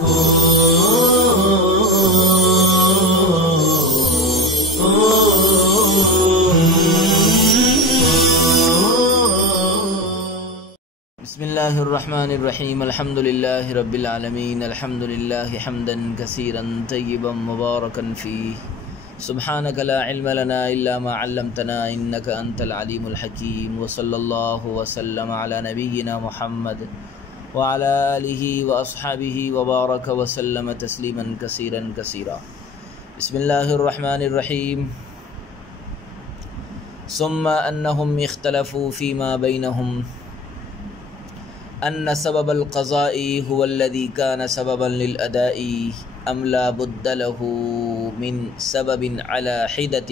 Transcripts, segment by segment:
بسم اللہ الرحمن الرحیم الحمد للہ رب العالمین الحمد للہ حمدا کثیرا طیبا مبارکا فیہ سبحانک لا علم لنا الا ما علمتنا انک انت العلیم الحکیم وصلی اللہ وسلم علی نبینا محمد وعلى آلہ واصحابہ وبارک وسلم تسلیما کثیرا کثیرا. بسم اللہ الرحمن الرحیم. ثم انہم اختلفوا فیما بینہم ان سبب القضاء هو الذي كان سببا للأداء ام لا بد له من سبب على حدة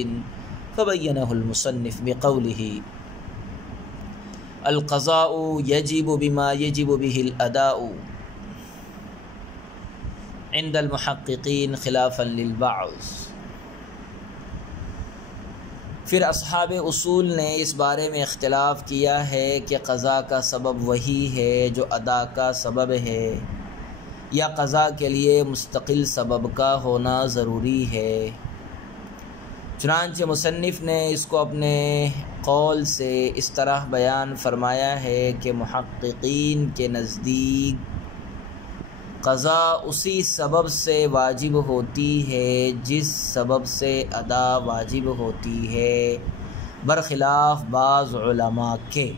فبينه المصنف بقوله القضاء يجب بما يجب به الأداء عند المحققين خلافا للبعض. پھر اصحاب اصول نے اس بارے میں اختلاف کیا ہے کہ قضا کا سبب وہی ہے جو ادا کا سبب ہے یا قضا کے لیے مستقل سبب کا ہونا ضروری ہے. چنانچہ مصنف نے اس کو اپنے قول سے اس طرح بیان فرمایا ہے کہ محققین کے نزدیک قضا اسی سبب سے واجب ہوتی ہے جس سبب سے ادا واجب ہوتی ہے، برخلاف بعض علماء کے.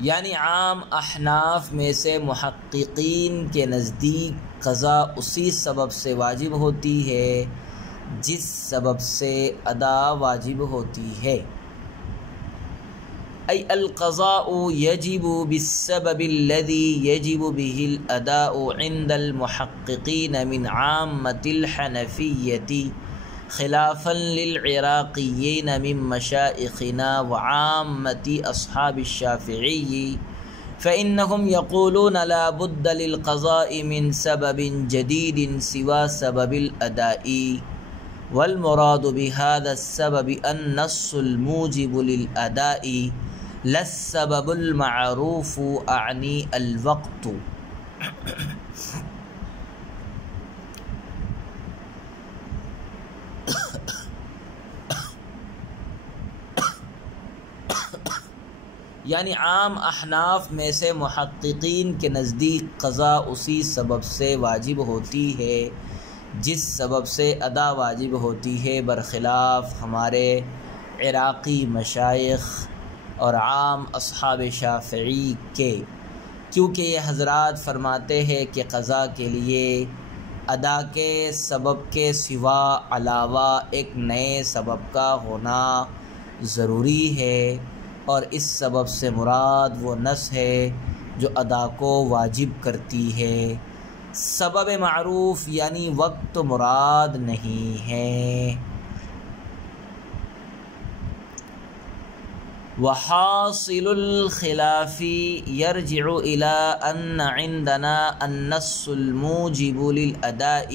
یعنی عام احناف میں سے محققین کے نزدیک قضا اسی سبب سے واجب ہوتی ہے جس سبب سے ادا واجب ہوتی ہے. ای القضاء یجب بالسبب الذي یجب به الاداء عند المحققین من عامة الحنفیة خلافا للعراقیین من مشائخنا وعامة اصحاب الشافعی فإنهم يقولون لا بد للقضاء من سبب جديد سوى سبب الاداء والمراد بهذا السبب النص الموجب للاداء لا السبب المعروف اعنی الوقت. یعنی عام احناف میں سے محققین کے نزدیک قضا اسی سبب سے واجب ہوتی ہے جس سبب سے ادا واجب ہوتی ہے، برخلاف ہمارے عراقی مشائخ اور عام اصحاب شافعی کے، کیونکہ یہ حضرات فرماتے ہیں کہ قضا کے لیے ادا کے سبب کے سوا علاوہ ایک نئے سبب کا ہونا ضروری ہے، اور اس سبب سے مراد وہ نص ہے جو ادا کو واجب کرتی ہے. سبب معروف یعنی وقت مراد نہیں ہے. وحاصل الخلاف يرجع إلى أن عندنا النص الموجب للأداء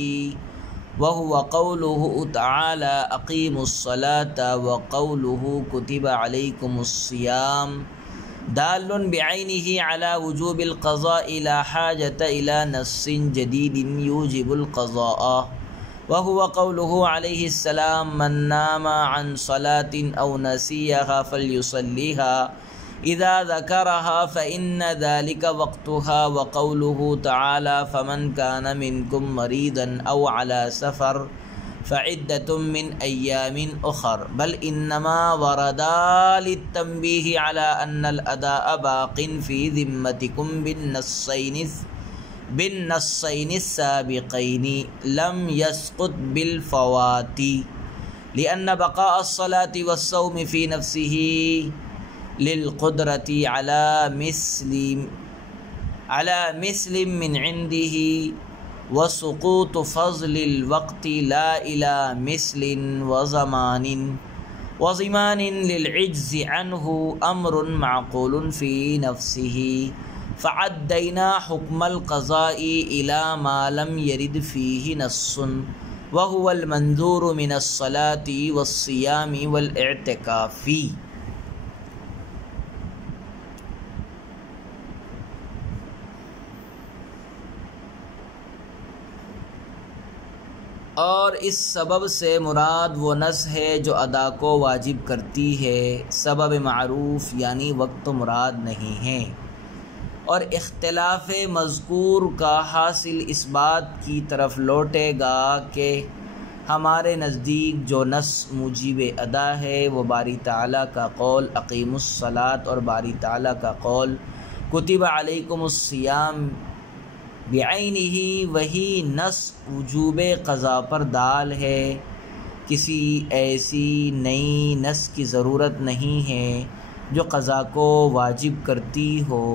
وهو قوله تعالى أقيموا الصلاة وقوله كتب عليكم الصيام دال بعينه على وجوب القضاء لا حاجة إلى نص جديد يوجب القضاء وهو قوله عليه السلام من نام عن صلاة أو نسيها فليصليها إذا ذكرها فإن ذلك وقتها وقوله تعالى فمن كان منكم مريضا أو على سفر فعدة من أيام أخر بل إنما وردا للتنبيه على أن الأداء باق في ذمتكم بالنصين السابقين لم يسقط بالفوات لأن بقاء الصلاة والصوم في نفسه للقدرة على مثل من عنده وسقوط فضل الوقت لا إلى مثل وزمان للعجز عنه أمر معقول في نفسه فعدينا حكم القضاء إلى ما لم يرد فيه نص وهو المنذور من الصلاة والصيام والاعتكاف. اور اس سبب سے مراد وہ نس ہے جو ادا کو واجب کرتی ہے، سبب معروف یعنی وقت مراد نہیں ہے۔ اور اختلاف مذکور کا حاصل اس بات کی طرف لوٹے گا کہ ہمارے نزدیک جو نس موجب ادا ہے وہ باری تعالیٰ کا قول اقیموا الصلاۃ اور باری تعالیٰ کا قول کتب علیکم الصیام بعینہ، وہی نس وجوب قضا پر دال ہے۔ کسی ایسی نئی نس کی ضرورت نہیں ہے جو قضا کو واجب کرتی ہو۔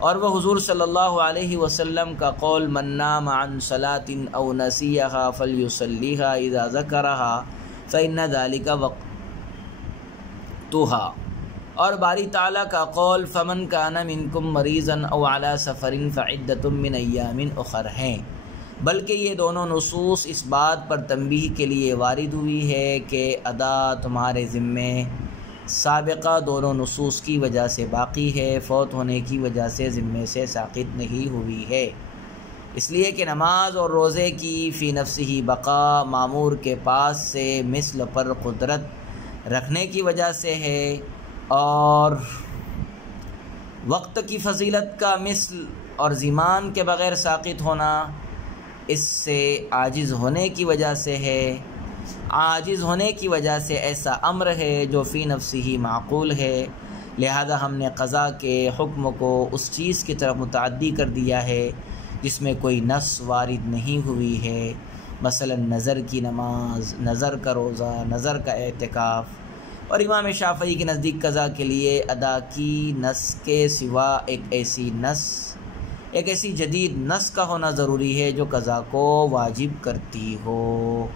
اور وہ حضور صلی اللہ علیہ وسلم کا قول من نام عن صلاۃ او نسیھا فلیصلیھا اذا ذکرھا فإن ذلک وقتھا، اور باری تعالیٰ کا قول فمن کان منکم مریضا او علی سفر فعدۃ من ایام اخر ہیں۔ بلکہ یہ دونوں نصوص اس بات پر تنبیہ کے لیے وارد ہوئی ہے کہ ادا تمہارے ذمے سابقہ دونوں نصوص کی وجہ سے باقی ہے، فوت ہونے کی وجہ سے ذمے سے ساقط نہیں ہوئی ہے، اس لیے کہ نماز اور روزے کی فی نفسہ بقا مامور کے پاس سے مثل پر قدرت رکھنے کی وجہ سے ہے، اور وقت کی فضیلت کا مثل اور زمان کے بغیر ساقط ہونا اس سے عاجز ہونے کی وجہ سے ہے۔ عاجز ہونے کی وجہ سے ایسا امر ہے جو فی نفسہ معقول ہے، لہذا ہم نے قضا کے حکم کو اس چیز کی طرف متعدی کر دیا ہے جس میں کوئی نص وارد نہیں ہوئی ہے، مثلا نظر کی نماز، نظر کا روزہ، نظر کا اعتکاف۔ اور امام شافعی کے نزدیک قضا کے لیے ادا کی نص کے سوا ایک ایسی جدید نص کا ہونا ضروری ہے جو قضا کو واجب کرتی ہو۔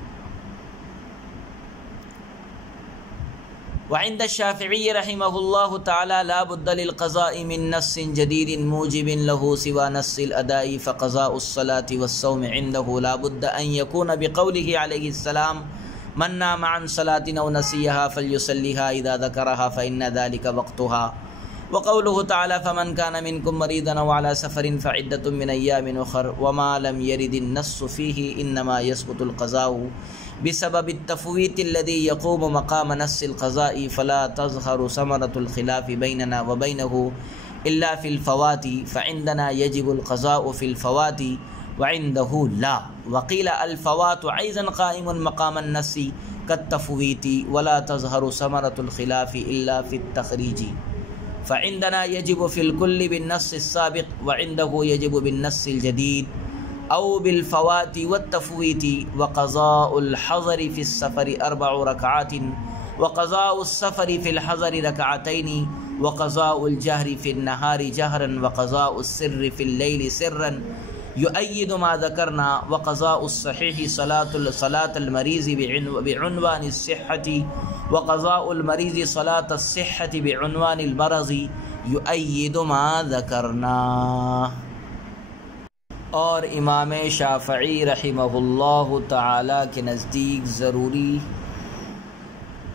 وعند الشافعی رحمہ اللہ تعالی لا بد للقضاء من نص جدید موجب له سوى نص الاداء فقضاء الصلاة والصوم عنده لا بد ان يكون بقوله عليه السلام من نام عن صلاة او نسيها فليصليها اذا ذكرها فان ذلك وقتها، وقوله تعالى فمن كان منكم مريضا او على سفر فعدة من ايام اخر، وما لم يرد النص فيه انما يسقط القضاء بسبب التفويت الذي يقوم مقام نص القضاء، فلا تظهر ثمرة الخلاف بيننا وبينه إلا في الفوات، فعندنا يجب القضاء في الفوات وعنده لا، وقيل الفوات أيضا قائم مقام النص كالتفويت، ولا تظهر ثمرة الخلاف إلا في التخريج، فعندنا يجب في الكل بالنص السابق وعنده يجب بالنص الجديد او بالفوات والتفويت، وقضاء الحضر في السفر 4 ركعات، وقضاء السفر في الحضر 2 وقضاء الجهر في النهار جهرا، وقضاء السر في الليل سرا يؤيد ما ذكرنا، وقضاء الصحيح صلاة المريض بعنوان الصحة، وقضاء المريض صلاة الصحة بعنوان المرض يؤيد ما ذكرنا۔ اور امام شافعی رحمہ اللہ تعالی کے نزدیک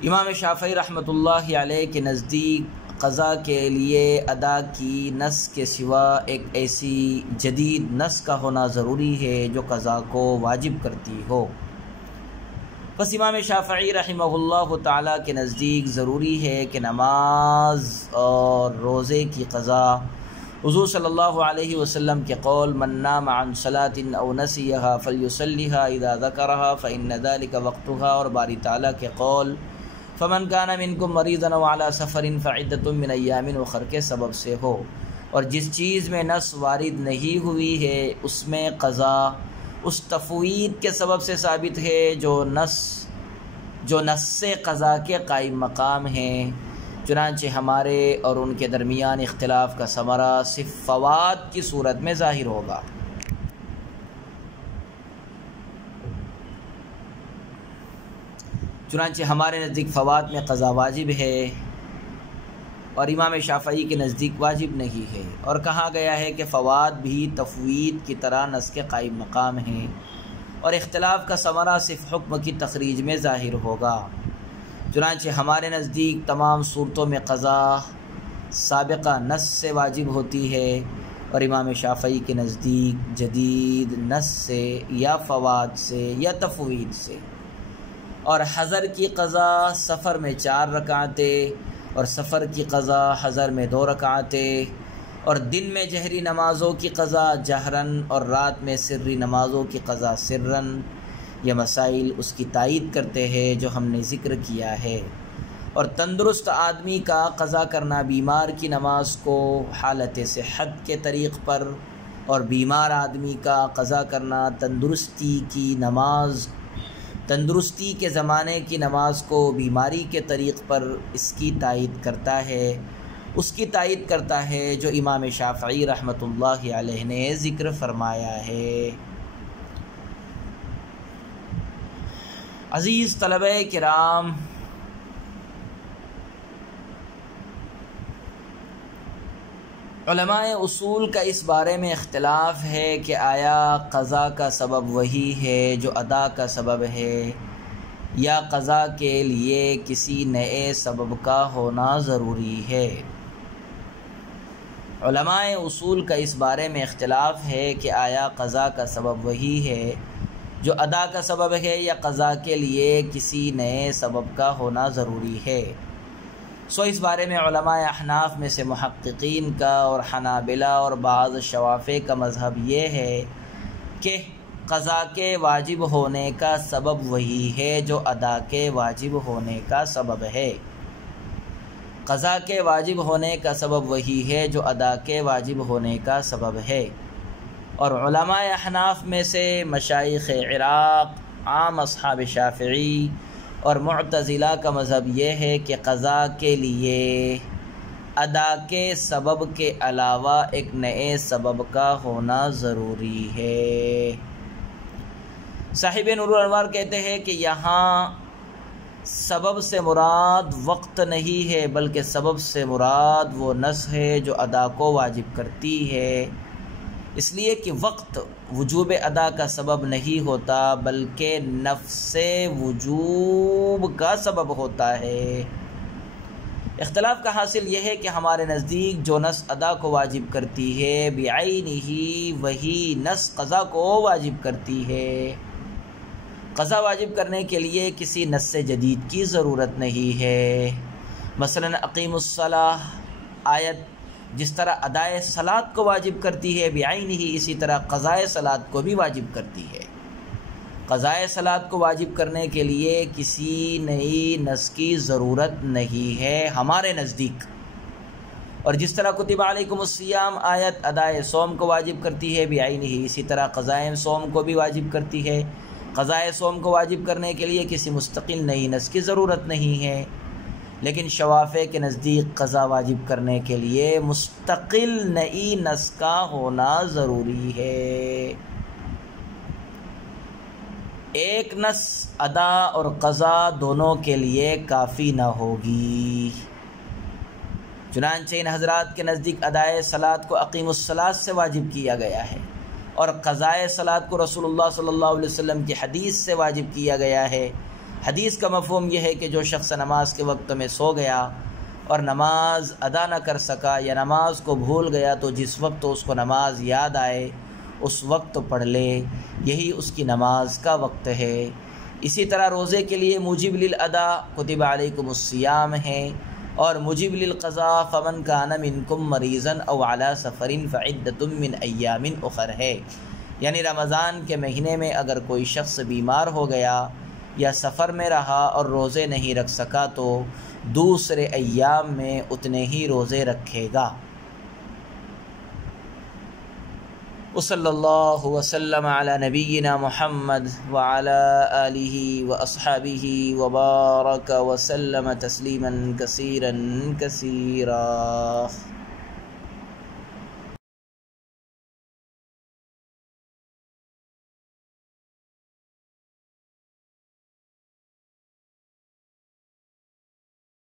امام شافعی رحمۃ اللہ علیہ کے نزدیک قضا کے لیے ادا کی نص کے سوا ایک ایسی جدید نص کا ہونا ضروری ہے جو قضا کو واجب کرتی ہو۔ بس امام شافعی رحمہ اللہ تعالی کے نزدیک ضروری ہے کہ نماز اور روزے کی قضا حضور صلی اللہ علیہ وسلم کے قول من نام عن صلاة او نسیھا فلیصلیھا اذا ذکرھا فإن ذلک وقتھا، اور باری تعالیٰ کے قول فمن کان منکم مریضا او علی سفر فعدۃ من ایام اخر کے سبب سے ہو۔ اور جس چیز میں نص وارد نہیں ہوئی ہے اس میں قضا اس تفویض کے سبب سے ثابت ہے جو نص قضا کے قائم مقام ہیں، چنانچہ ہمارے اور ان کے درمیان اختلاف کا ثمرہ صرف فوات کی صورت میں ظاہر ہوگا۔ چنانچہ ہمارے نزدیک فوات میں قضا واجب ہے اور امام شافعی کے نزدیک واجب نہیں ہے، اور کہا گیا ہے کہ فوات بھی تفویض کی طرح نص کے قائم مقام ہیں، اور اختلاف کا ثمرہ صرف حکم کی تخریج میں ظاہر ہوگا۔ چنانچہ ہمارے نزدیک تمام صورتوں میں قضا سابقہ نص سے واجب ہوتی ہے، اور امام شافعی کے نزدیک جدید نص سے یا فوات سے یا تفویض سے۔ اور حضر کی قضا سفر میں 4 رکعتیں اور سفر کی قضا حضر میں 2 رکعتیں، اور دن میں جہری نمازوں کی قضا جہراً اور رات میں سری نمازوں کی قضا سراً، یہ مسائل اس کی تائید کرتے ہیں جو ہم نے ذکر کیا ہے۔ اور تندرست آدمی کا قضا کرنا بیمار کی نماز کو حالت صحت کے طریق پر، اور بیمار آدمی کا قضا کرنا تندرستی کے زمانے کی نماز کو بیماری کے طریق پر اس کی تائید کرتا ہے جو امام شافعی رحمۃ اللہ علیہ نے ذکر فرمایا ہے۔ عزیز طلبہ کرام، علماء اصول کا اس بارے میں اختلاف ہے کہ آیا قضا کا سبب وہی ہے جو ادا کا سبب ہے، یا قضا کے لیے کسی نئے سبب کا ہونا ضروری ہے۔ علماء اصول کا اس بارے میں اختلاف ہے کہ آیا قضا کا سبب وہی ہے جو ادا کا سبب ہے، یا قضا کے لیے کسی نئے سبب کا ہونا ضروری ہے۔ اس بارے میں علماء احناف میں سے محققین کا اور حنابلہ اور بعض شوافع کا مذہب یہ ہے کہ قضا کے واجب ہونے کا سبب وہی ہے جو ادا کے واجب ہونے کا سبب ہے۔ قضا کے واجب ہونے کا سبب وہی ہے جو ادا کے واجب ہونے کا سبب ہے۔ اور علماء احناف میں سے مشائخ عراق، عام اصحاب شافعی اور معتزلہ کا مذہب یہ ہے کہ قضا کے لیے ادا کے سبب کے علاوہ ایک نئے سبب کا ہونا ضروری ہے۔ صاحب نور الانوار کہتے ہیں کہ یہاں سبب سے مراد وقت نہیں ہے، بلکہ سبب سے مراد وہ نص ہے جو ادا کو واجب کرتی ہے، اس لیے کہ وقت وجوب ادا کا سبب نہیں ہوتا بلکہ نفس وجوب کا سبب ہوتا ہے۔ اختلاف کا حاصل یہ ہے کہ ہمارے نزدیک جو نص ادا کو واجب کرتی ہے بعینہ وہی نص قضا کو واجب کرتی ہے۔ قضا واجب کرنے کے لیے کسی نص جدید کی ضرورت نہیں ہے۔ مثلا اقیم الصلاۃ آیت جس طرح ادائے صلاۃ کو واجب کرتی ہے بعینہ، اسی طرح قضائے صلاۃ کو بھی واجب کرتی ہے۔ قضائے صلاۃ کو واجب کرنے کے لیے کسی نئی نص کی ضرورت نہیں ہے ہمارے نزدیک۔ اور جس طرح کتب علیکم الصیام آیت ادائے صوم کو واجب کرتی ہے بعینہ، اسی طرح قضائے صوم کو بھی واجب کرتی ہے۔ قضائے صوم کو واجب کرنے کے لیے کسی مستقل نئی نص کی ضرورت نہیں ہے، لیکن شوافع کے نزدیک قضا واجب کرنے کے لیے مستقل نئی نص کا ہونا ضروری ہے۔ ایک نص ادا اور قضا دونوں کے لیے کافی نہ ہوگی، چنانچہ ان حضرات کے نزدیک ادائے صلاۃ کو اقیم الصلاۃ سے واجب کیا گیا ہے، اور قضائے صلاۃ کو رسول اللہ صلی اللہ علیہ وسلم کی حدیث سے واجب کیا گیا ہے۔ حدیث کا مفہوم یہ ہے کہ جو شخص نماز کے وقت میں سو گیا اور نماز ادا نہ کر سکا یا نماز کو بھول گیا تو جس وقت اس کو نماز یاد آئے اس وقت پڑھ لے، یہی اس کی نماز کا وقت ہے۔ اسی طرح روزے کے لیے موجب للادا کتب علیکم الصیام ہے، اور موجب للقضاء فمن کان منکم مریضا او علی سفر فعدۃ من ایام اخر ہے، یعنی رمضان کے مہینے میں اگر کوئی شخص بیمار ہو گیا یا سفر میں رہا اور روزے نہیں رکھ سکا تو دوسرے ایام میں اتنے ہی روزے رکھے گا۔ وصلی اللہ وسلم علی نبینا محمد وعلی آلہ واصحابہ وبارک وسلم تسلیما کثیرا کثیرا۔